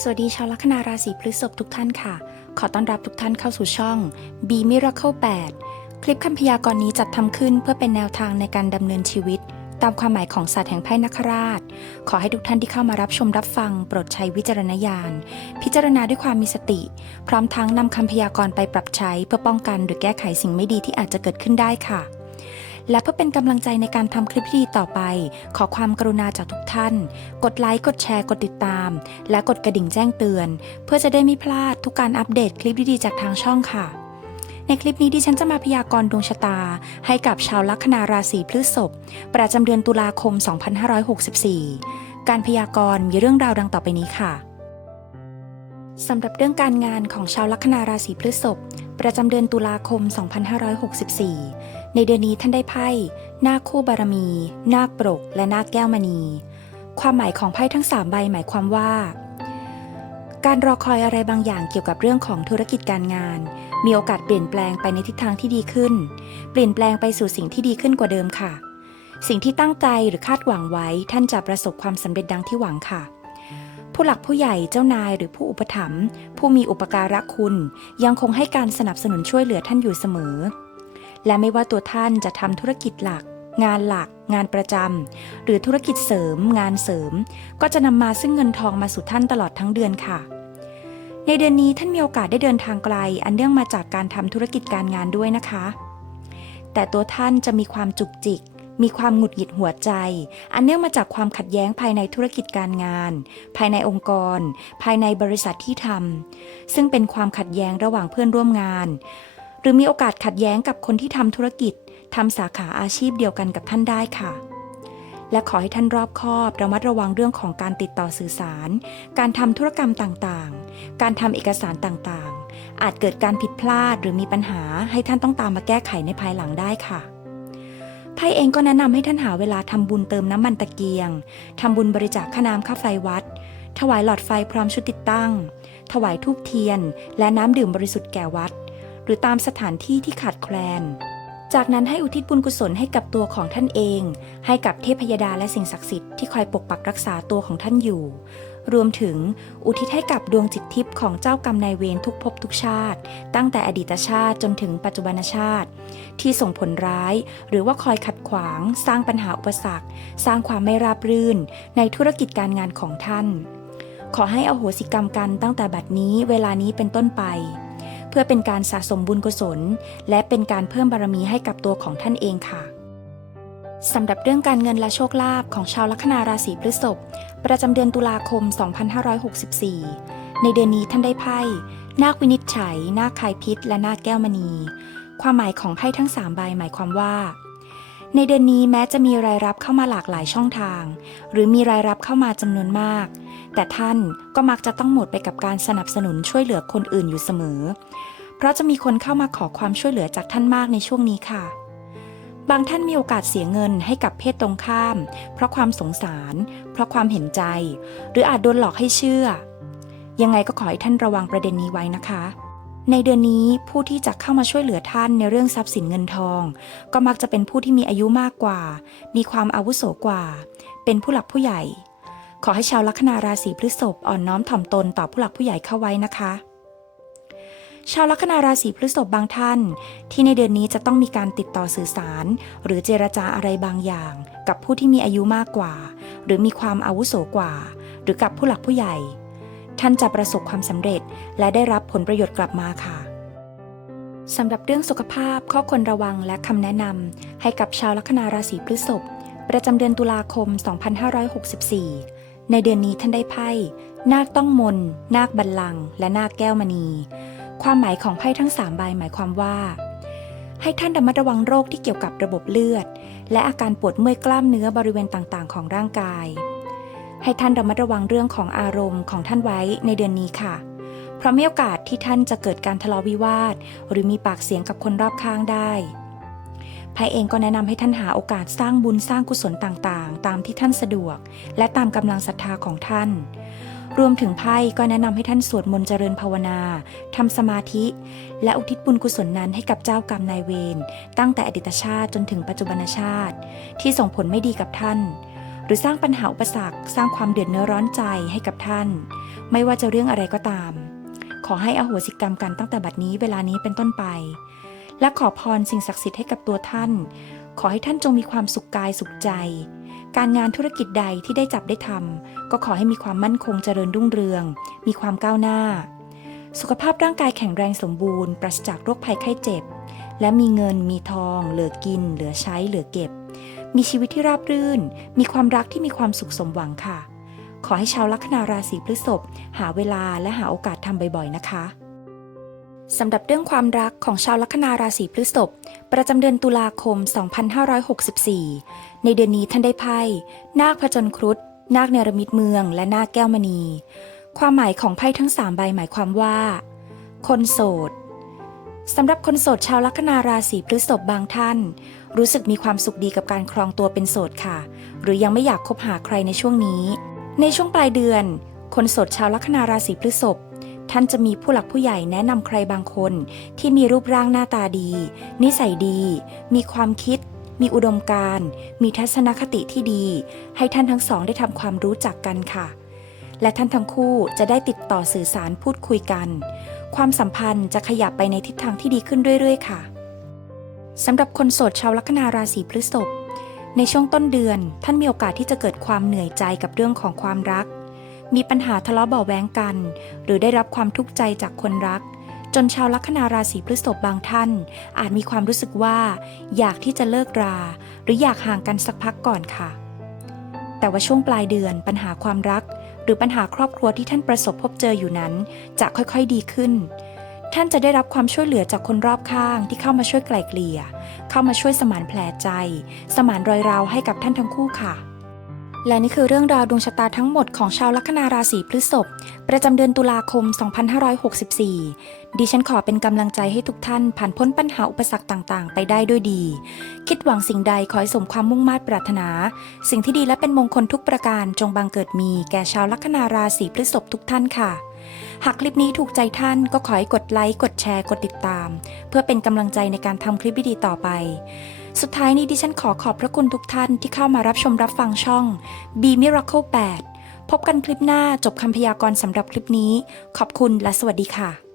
สวัสดีชาวลัคนาราศีพฤษภทุกท่านค่ะ ขอต้อนรับทุกท่านเข้าสู่ช่อง B Miracle 8 คลิปคำพยากรณ์นี้จัดทำขึ้นเพื่อเป็นแนวทางในการดำเนินชีวิต ตามความหมายของศาสตร์แห่งไพ่นักราช ขอให้ทุกท่านที่เข้ามารับชมรับฟัง โปรดใช้วิจารณญาณ พิจารณาด้วยความมีสติ พร้อมทั้งนำคำพยากรณ์ไปปรับใช้ เพื่อป้องกันหรือแก้ไขสิ่งไม่ดีที่อาจจะเกิดขึ้นได้ค่ะ และเพื่อเป็นกำลังใจในการทำคลิปดีต่อไป ขอความกรุณาจากทุกท่าน กดไลค์ กดแชร์ กดติดตาม และกดกระดิ่งแจ้งเตือน เพื่อจะได้ไม่พลาดทุกการอัปเดตคลิปดีๆจากทางช่องค่ะ ในคลิปนี้ดิฉันจะมาพยากรณ์ดวงชะตา ให้กับชาวลัคนาราศีพฤษภประจำเดือนตุลาคม 2564 การพยากรณ์มีเรื่องราวดังต่อไปนี้ค่ะสำหรับเรื่องการงานของชาวลัคนาราศีพฤษภประจำเดือนตุลาคม 2564 ในเดือนนี้ท่านได้ไพ่นาคคู่บารมี นาคปรก และนาคแก้วมณี ความหมายของไพ่ทั้ง 3 ใบหมายความว่า การรอคอยอะไรบางอย่างเกี่ยวกับเรื่องของธุรกิจการงาน มีโอกาสเปลี่ยนแปลงไปในทิศทางที่ดีขึ้น เปลี่ยนแปลงไปสู่สิ่งที่ดีขึ้นกว่าเดิมค่ะ สิ่งที่ตั้งใจหรือคาดหวังไว้ ท่านจะประสบความสำเร็จดังที่หวังค่ะผู้หลักผู้ใหญ่เจ้านายหรือผู้อุปถัมภ์ผู้มีอุปการะคุณ ยังคงให้การสนับสนุนช่วยเหลือท่านอยู่เสมอ และไม่ว่าตัวท่านจะทำธุรกิจหลัก งานหลัก งานประจำหรือธุรกิจเสริม งานเสริม ก็จะนำมาซึ่งเงินทองมาสู่ท่านตลอดทั้งเดือนค่ะ ในเดือนนี้ท่านมีโอกาสได้เดินทางไกล อันเนื่องมาจากการทำธุรกิจการงานด้วยนะคะ แต่ตัวท่านจะมีความจุกจิก มีความหงุดหงิดหัวใจ อันเนื่องมาจากความขัดแย้งภายในธุรกิจการงาน ภายในองค์กร ภายในบริษัทที่ทำซึ่งเป็นความขัดแย้งระหว่างเพื่อนร่วมงาน หรือมีโอกาสขัดแย้งกับคนที่ทำธุรกิจทำสาขาอาชีพเดียวกันกับท่านได้ค่ะ และขอให้ท่านรอบคอบระมัดระวังเรื่องของการติดต่อสื่อสาร การทำธุรกรรมต่างๆ การทำเอกสารต่างๆ อาจเกิดการผิดพลาดหรือมีปัญหาให้ท่านต้องตามมาแก้ไขในภายหลังได้ค่ะไพ่เองก็แนะนำให้ท่านหาเวลาทำบุญเติมน้ำมันตะเกียงทำบุญบริจาคค่าน้ำค่าไฟวัด ถวายหลอดไฟพร้อมชุดติดตั้ง ถวายทูบเทียน และน้ำดื่มบริสุทธิ์แก่วัด หรือตามสถานที่ที่ขาดแคลน จากนั้นให้อุทิศบุญกุศลให้กับตัวของท่านเอง ให้กับเทพยดาและสิ่งศักดิ์สิทธิ์ที่คอยปกปักรักษาตัวของท่านอยู่ รวมถึงอุทิศให้กับดวงจิตทิพย์ของเจ้ากรรมนายเวรทุกภพทุกชาติ ตั้งแต่อดีตชาติจนถึงปัจจุบันชาติ ที่ส่งผลร้าย หรือว่าคอยขัดขวาง สร้างปัญหาอุปสรรค สร้างความไม่ราบรื่น ในธุรกิจการงานของท่านขอให้อโหสิกรรมกันตั้งแต่บัดนี้เวลานี้เป็นต้นไป เพื่อเป็นการสะสมบุญกุศล และเป็นการเพิ่มบารมีให้กับตัวของท่านเองค่ะสำหรับเรื่องการเงินและโชคลาภของชาวลัคนาราศีพฤษภประจำเดือนตุลาคม 2564 ในเดือนนี้ท่านได้ไพ่นาควินิจฉัย นาคคายพิษ และนาคแก้วมณี ความหมายของไพ่ทั้ง 3 ใบหมายความว่า ในเดือนนี้แม้จะมีรายรับเข้ามาหลากหลายช่องทาง หรือมีรายรับเข้ามาจำนวนมาก แต่ท่านก็มักจะต้องหมดไปกับการสนับสนุนช่วยเหลือคนอื่นอยู่เสมอ เพราะจะมีคนเข้ามาขอความช่วยเหลือจากท่านมากในช่วงนี้ค่ะ บางท่านมีโอกาสเสียเงินให้กับเพศตรงข้าม เพราะความสงสาร เพราะความเห็นใจ หรืออาจโดนหลอกให้เชื่อ ยังไงก็ขอให้ท่านระวังประเด็นนี้ไว้นะคะ ในเดือนนี้ผู้ที่จะเข้ามาช่วยเหลือท่านในเรื่องทรัพย์สินเงินทอง ก็มักจะเป็นผู้ที่มีอายุมากกว่า มีความอาวุโสกว่า เป็นผู้หลักผู้ใหญ่ ขอให้ชาวลัคนาราศีพฤษภอ่อนน้อมถ่อมตนต่อผู้หลักผู้ใหญ่เข้าไว้นะคะ ชาวลัคนาราศีพฤษภบางท่าน ที่ในเดือนนี้จะต้องมีการติดต่อสื่อสาร หรือเจรจาอะไรบางอย่าง กับผู้ที่มีอายุมากกว่า หรือมีความอาวุโสกว่า หรือกับผู้หลักผู้ใหญ่ ท่านจะประสบความสำเร็จ และได้รับผลประโยชน์กลับมาค่ะสำหรับเรื่องสุขภาพข้อควรระวังและคำแนะนำให้กับชาวลัคนาราศีพฤษภประจำเดือนตุลาคม 2564 ในเดือนนี้ท่านได้ไพ่ นาคต้องมน นาคบัลลังก์และนาคแก้วมณี ความหมายของไพ่ทั้ง 3 ใบหมายความว่า ให้ท่านระมัดระวังโรคที่เกี่ยวกับระบบเลือด และอาการปวดเมื่อยกล้ามเนื้อบริเวณต่างๆ ของร่างกาย ให้ท่านระมัดระวังเรื่องของอารมณ์ของท่านไว้ในเดือนนี้ค่ะ เพราะมีโอกาสที่ท่านจะเกิดการทะเลาะวิวาท หรือมีปากเสียงกับคนรอบข้างได้ไพ่เองก็แนะนำให้ท่านหาโอกาสสร้างบุญสร้างกุศลต่างๆ ตามที่ท่านสะดวก และตามกำลังศรัทธาของท่าน รวมถึงไพ่ก็แนะนำให้ท่านสวดมนต์เจริญภาวนาทำสมาธิ และอุทิศบุญกุศลนั้นให้กับเจ้ากรรมนายเวรตั้งแต่อดีตชาติจนถึงปัจจุบันชาติ ที่ส่งผลไม่ดีกับท่าน หรือสร้างปัญหาอุปสรรค สร้างความเดือดเนื้อร้อนใจให้กับท่าน ไม่ว่าจะเรื่องอะไรก็ตาม ขอให้อโหสิกรรมกันตั้งแต่บัดนี้เวลานี้เป็นต้นไป และขอพรสิ่งศักดิ์สิทธิ์ให้กับตัวท่าน ขอให้ท่านจงมีความสุขกายสุขใจ การงานธุรกิจใดที่ได้จับได้ทำก็ขอให้มีความมั่นคงเจริญรุ่งเรือง มีความก้าวหน้า สุขภาพร่างกายแข็งแรงสมบูรณ์ ปราศจากโรคภัยไข้เจ็บ และมีเงินมีทอง เหลือกิน เหลือใช้เหลือเก็บ มีชีวิตที่ราบรื่น มีความรักที่มีความสุขสมหวังค่ะ ขอให้ชาวลัคนาราศีพฤษภหาเวลาและหาโอกาสทำบ่อยๆนะคะสำหรับเรื่องความรักของชาวลัคนาราศีพฤษภประจำเดือนตุลาคม 2564 ในเดือนนี้ท่านได้ไพ่นาคผจญครุฑนาคเนรมิตเมือง และนาคแก้วมณี ความหมายของไพ่ทั้ง 3 ใบหมายความว่า คนโสดสำหรับคนโสดชาวลัคนาราศีพฤษภบางท่าน รู้สึกมีความสุขดีกับการครองตัวเป็นโสดค่ะ หรือยังไม่อยากคบหาใครในช่วงนี้ ในช่วงปลายเดือน คนโสดชาวลัคนาราศีพฤษภท่านจะมีผู้หลักผู้ใหญ่แนะนำใครบางคน ที่มีรูปร่างหน้าตาดี นิสัยดี มีความคิด มีอุดมการณ์มีทัศนคติที่ดี ให้ท่านทั้งสองได้ทำความรู้จักกันค่ะ และท่านทั้งคู่จะได้ติดต่อสื่อสารพูดคุยกัน ความสัมพันธ์จะขยับไปในทิศทางที่ดีขึ้นเรื่อย ๆ ค่ะ สำหรับคนโสดชาวลัคนาราศีพฤษภในช่วงต้นเดือน ท่านมีโอกาสที่จะเกิดความเหนื่อยใจกับเรื่องของความรัก มีปัญหาทะเลาะเบาะแว้งกัน หรือได้รับความทุกข์ใจจากคนรัก จนชาวลัคนาราศีพฤษภบางท่าน อาจมีความรู้สึกว่า อยากที่จะเลิกรา หรืออยากห่างกันสักพักก่อนค่ะ แต่ว่าช่วงปลายเดือนปัญหาความรัก หรือปัญหาครอบครัวที่ท่านประสบพบเจออยู่นั้น จะค่อยๆดีขึ้น ท่านจะได้รับความช่วยเหลือจากคนรอบข้างที่เข้ามาช่วยไกล่เกลี่ย เข้ามาช่วยสมานแผลใจ สมานรอยร้าวให้กับท่านทั้งคู่ค่ะ และนี่คือเรื่องราวดวงชะตาทั้งหมดของชาวลัคนาราศีพฤษภประจำเดือนตุลาคม 2564 ดิฉันขอเป็นกำลังใจให้ทุกท่านผ่านพ้นปัญหาอุปสรรคต่างๆ ไปได้ด้วยดี คิดหวังสิ่งใดขอให้สมความมุ่งมา่ปรารถนา สิ่งที่ดีและเป็นมงคลทุกประการจงบังเกิดมีแก่ชาวลัคนาราศีพฤษภทุกท่านค่ะ หากคลิปนี้ถูกใจท่านก็ขอให้กดไลค์ กดแชร์ กดติดตาม เพื่อเป็นกำลังใจในการทำคลิปดีๆต่อไป สุดท้ายนี้ดิฉันขอขอบพระคุณทุกท่านที่เข้ามารับชมรับฟังช่อง B Miracle 8 พบกันคลิปหน้าจบคำพยากรณ์สำหรับคลิปนี้ ขอบคุณและสวัสดีค่ะ